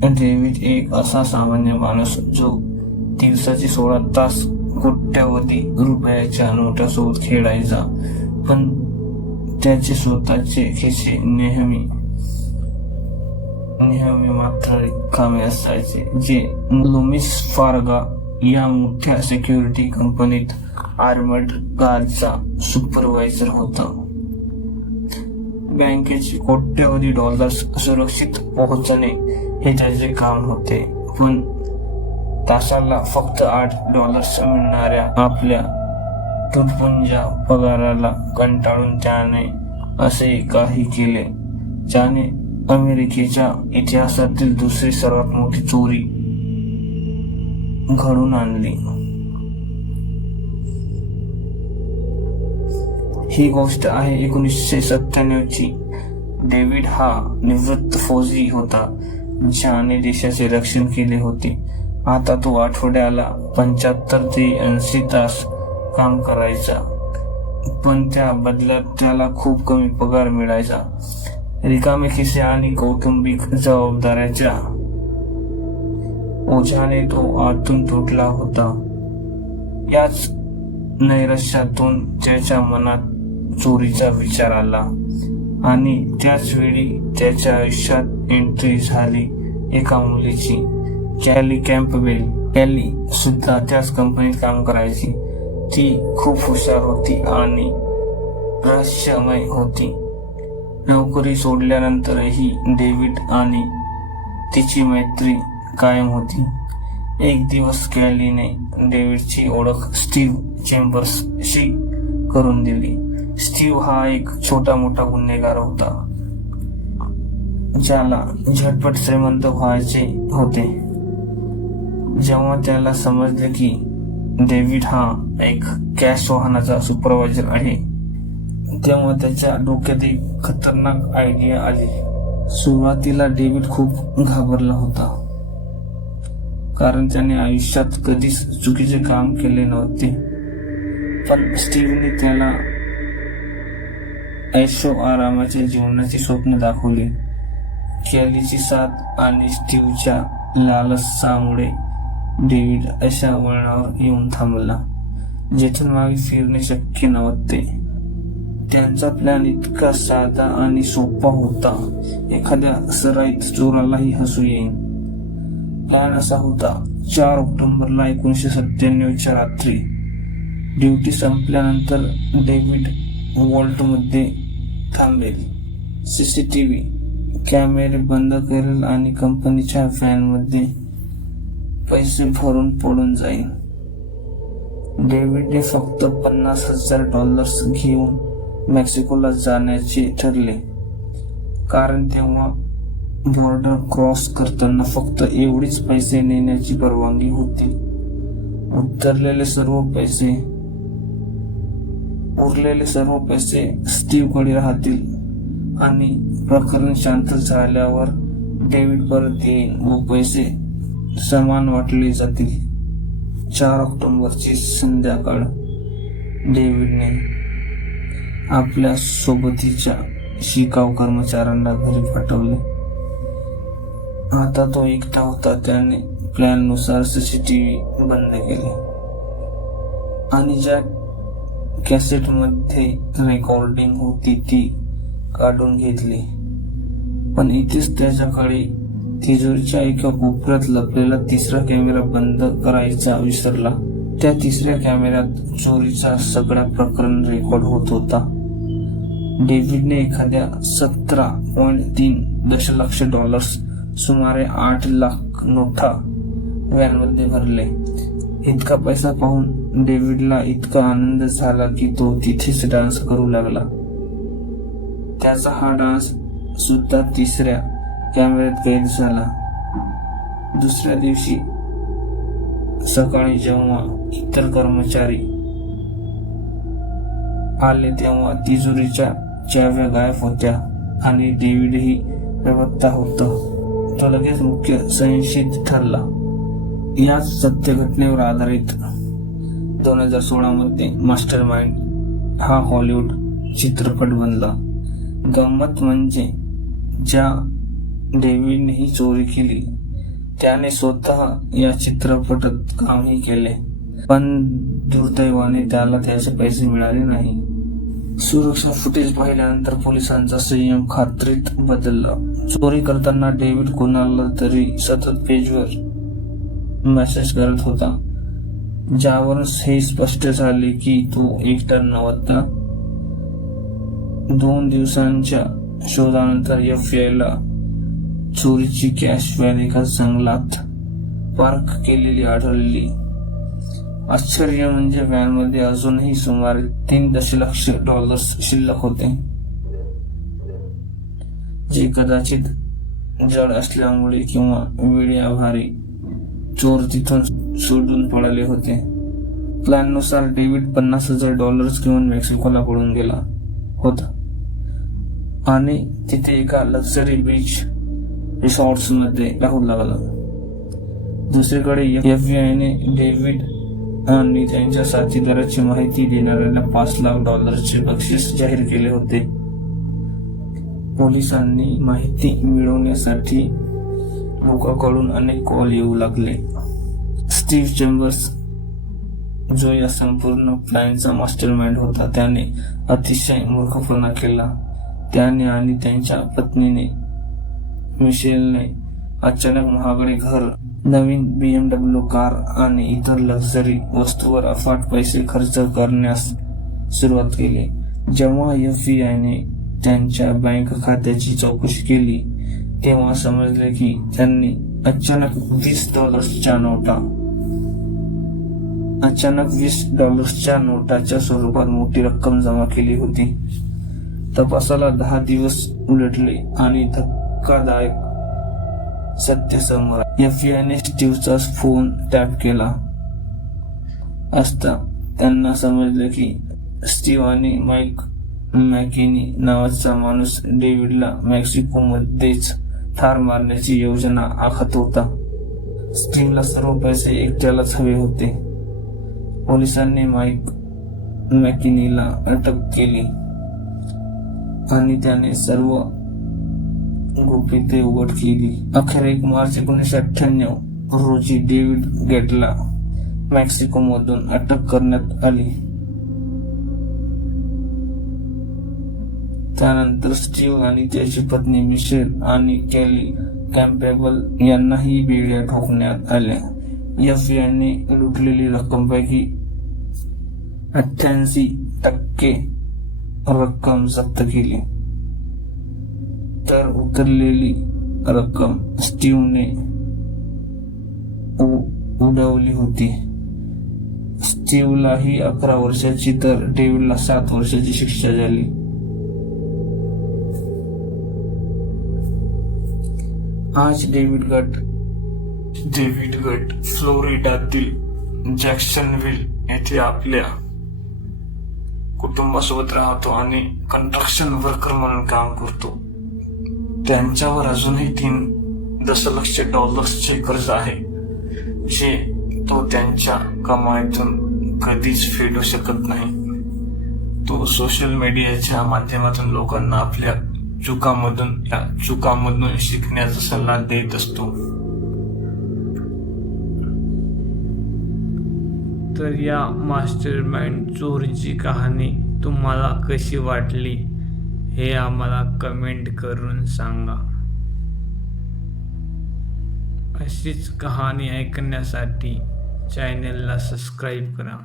David एक असा सामान्य माणूस जो दिवसाचे 16 तास कोट्यावधी रुपयाच्या नोटासोबत खेळायचा, पण त्याचे स्वतःचे खिसे नेहमी मात्र रिकामे असायचे. जे लुमिस फार्गा या मोठ्या सिक्युरिटी कंपनीत आर्मर्ड कारचा सुपरवायझर होता. बँकेचे कोट्यावधी डॉलर्स सुरक्षित पोहोचणे हे त्याचे काम होते, पण तासाला फक्त $8 मिळणाऱ्या आपल्या तुटपुंज्या पगाराला कंटाळून त्याने असे काही केले ज्याने अमेरिकेच्या इतिहासातील दुसरी सर्वात मोठी चोरी घडून आणली. ही गोष्ट आहे 1997 ची. डेव्हिड हा निवृत्त फौजी होता ज्याने देशाचे रक्षण केले होते. आता तो आठवड्याला 75 ते 80 तास काम करायचा, पण त्या बदल्यात त्याला खूप कमी पगार मिळायचा. रिकामे खिसे आणि कौटुंबिक जबाबदाऱ्याच्या ओझ्याने तो आतून तुटला होता. याच नैराश्यातून त्याच्या मनात चोरीचा विचार आला आणि त्याच वेळी त्याच्या आयुष्यात एंट्री झाली एका मुलीची, कॅली कॅम्पबेल. कॅली सुद्धा त्याच कंपनीत काम करायची. ती खूप हुशार होती आणि रहस्यमय होती. नोकरी सोडल्यानंतरही डेव्हिड आणि तिची मैत्री कायम होती. एक दिवस कॅलीने डेव्हिडची ओळख स्टीव्ह चेंबर्सशी करून दिली. स्टीव्ह हा एक छोटा मोठा गुन्हेगार होता ज्याला झटपट श्रीमंत व्हायचे होते. जेव्हा त्याला समजले की डेव्हिड हा एक कॅश वाहनाचा सुपरवायझर आहे, तेव्हा त्याच्या डोक्यात एक खतरनाक आयडिया आली. सुरुवातीला डेव्हिड खूप घाबरला होता, कारण त्याने आयुष्यात कधीच चुकीचे काम केले नव्हते. पण स्टीव्हने त्याला ऐशो आरामाच्या जीवनाची स्वप्न दाखवली. कॅलीची साथ आणि स्टीव्हच्या लालसामुळे डेव्हिड अशा वळणावर येऊन थांबला जेथून मागे फिरणे शक्य नव्हते. त्यांचा प्लॅन इतका साधा आणि सोपा होता, एखाद्या सराईत चोरालाही हसू येईल. प्लॅन असा होता: 4 ऑक्टोबरला 1997 रात्री ड्युटी संपल्यानंतर डेव्हिड वॉल्टमध्ये थांबेल, सीसीटीव्ही कॅमेरे बंद करेल आणि कंपनीच्या व्हॅनमध्ये पैसे भरून पडून जाईल. डेव्हिडने फक्त $50,000 घेऊन मेक्सिकोला जाण्याचे ठरले, कारण तेव्हा बॉर्डर क्रॉस करताना फक्त एवढीच पैसे नेण्याची परवानगी होती. उरलेले सर्व पैसे स्टीव्हकडे राहतील आणि प्रकरण शांत झाल्यावर डेव्हिड परत येईल व पैसे समान वाटले जातील. 4 ऑक्टोबरची संध्याकाळ डेव्हिडने आपल्या सोबतीच्या शिकाऊ कर्मचाऱ्यांना घरी पाठवले. आता तो एकटा होता. त्याने प्लॅननुसार सीसीटीव्ही बंद केले आणि ज्या कॅसेटमध्ये रेकॉर्डिंग होती ती काढून घेतली. पण इथेच त्याच्याकडे तिजोरीच्या एका कोपऱ्यात लपलेला 3रा कॅमेरा बंद करायचा विसरला. त्या 3ऱ्या कॅमेऱ्यात चोरीचा सगळा प्रकरण रेकॉर्ड होत होता. डेव्हिडने एखाद्या $17.3 दशलक्ष सुमारे 8 लाख नोटा व्हॅनमध्ये भरले. इतका पैसा पाहून डेव्हिडला इतका आनंद झाला की तो तिथेच डान्स करू लागला. त्याचा हा डान्स सुद्धा 3ऱ्या कॅमेऱ्यात कैद झाला. दुसऱ्या दिवशी सकाळी जेव्हा इतर कर्मचारी आले तेव्हा तिजोरीच्या चाव्या गायब होत्या आणि डेव्हिडही बेपत्ता होता. तो लगेच मुख्य संशयित ठरला. याच सत्य घटनेवर आधारित 2016 मध्ये मास्टरमाइंड हा हॉलिवूड चित्रपट बनला. गंमत म्हणजे ज्या डेव्हिडने ही चोरी केली त्याने स्वतः या चित्रपटात कामही केले, पण दुर्दैवाने त्याला त्याचे पैसे मिळाले नाही. सुरक्षा फुटेज पाहिल्यानंतर पोलिसांचा संयम खात्रीत बदलला. चोरी करताना डेव्हिड कोणाला तरी सतत पेजवर मेसेज करत होता, ज्यावरून हे स्पष्ट झाले की तो एकटा नव्हता. 2 दिवसांच्या शोधानंतर FBI ला चोरीची कॅश व्हॅन एका जंगलात पार्क केलेली आढळली. आश्चर्य म्हणजे व्हॅनमध्ये अजूनही सुमारे $3 दशलक्ष शिल्लक होते, जे कदाचित जड असल्यामुळे किंवा वेळेअभावी चोर तिथून सोडून पळाले होते. प्लॅननुसार डेव्हिड $50,000 घेऊन मेक्सिकोला पळून गेला होता आणि तिथे एका लक्झरी बीच रिसॉर्ट्समध्ये राहू लागला. दुसरीकडे FBI ने डेव्हिड आणि त्यांच्या साथीदाराची माहिती देणाऱ्याला $5 लाख बक्षीस जाहीर केले होते. पोलिसांनी माहिती मिळवण्यासाठी लोकांकडून अनेक कॉल येऊ लागले. स्टीव्ह चेंबर्स, जो या संपूर्ण प्लॅनचा मास्टरमाइंड होता, त्याने अतिशय मूर्खपणा केला. त्याने आणि त्यांच्या पत्नीने मिशेलने अचानक महागडे घर, नवीन BMW कार आणि इतर लक्झरी वस्तूवर अफाट पैसे खर्च करण्यास सुरुवात केली. जेव्हा FBI ने त्यांच्या बँक खात्याची चौकशी केली तेव्हा समजले की त्यांनी अचानक $20 नोटाच्या स्वरूपात मोठी रक्कम जमा केली होती. तपासाला 10 दिवस उलटले आणि धक्कादायक सत्य समोर आले. FBI ने स्टीव्हचा फोन टॅप केला असता त्यांना समजले की स्टीव्ह आणि माईक मॅकिनी नावाचा माणूस डेव्हिडला मेक्सिकोमध्येच ठार मारण्याची योजना आखत होता. स्टीव्हला सर्व पैसे एकट्यालाच हवे होते. पोलिसांनी माईक मॅकिनीला अटक केली आणि त्याने सर्व गुपिते उघड केली. अखेर 1 मार्च 1998 रोजी डेव्हिड गेटला मेक्सिकोमधून अटक करण्यात आली. त्यानंतर स्टीव्ह आणि त्याची पत्नी मिशेल आणि केली कॅम्पेबल यांनाही बेड्या ठोकण्यात आल्या. FBI ने लुटलेली रक्कमपैकी 88% रक्कम जप्त केली, तर उरलेली रक्कम स्टीव्हने उडवली होती. स्टीव्हलाही 11 वर्षाची तर डेव्हिडला 7 वर्षाची शिक्षा झाली. आज डेव्हिड गट फ्लोरिडातील जॅक्सनविल येथे आपल्या कुटुंबासोबत राहतो आणि कंस्ट्रक्शन वर्कर म्हणून काम करतो. त्यांच्यावर अजूनही $3 दशलक्ष कर्ज आहे, जे तो त्यांच्या कमाईतून कधीच फेडू शकत नाही. तो सोशल मीडियाच्या माध्यमातून लोकांना आपल्या चुकांमधून शिकण्याचा सल्ला देत असतो. तर या मास्टरमाइंड चोरीची कहाणी तुम्हाला कशी वाटली हे आम्हाला कमेंट करून सांगा. अशीच कहाणी ऐकण्यासाठी चॅनेलला सबस्क्राईब करा.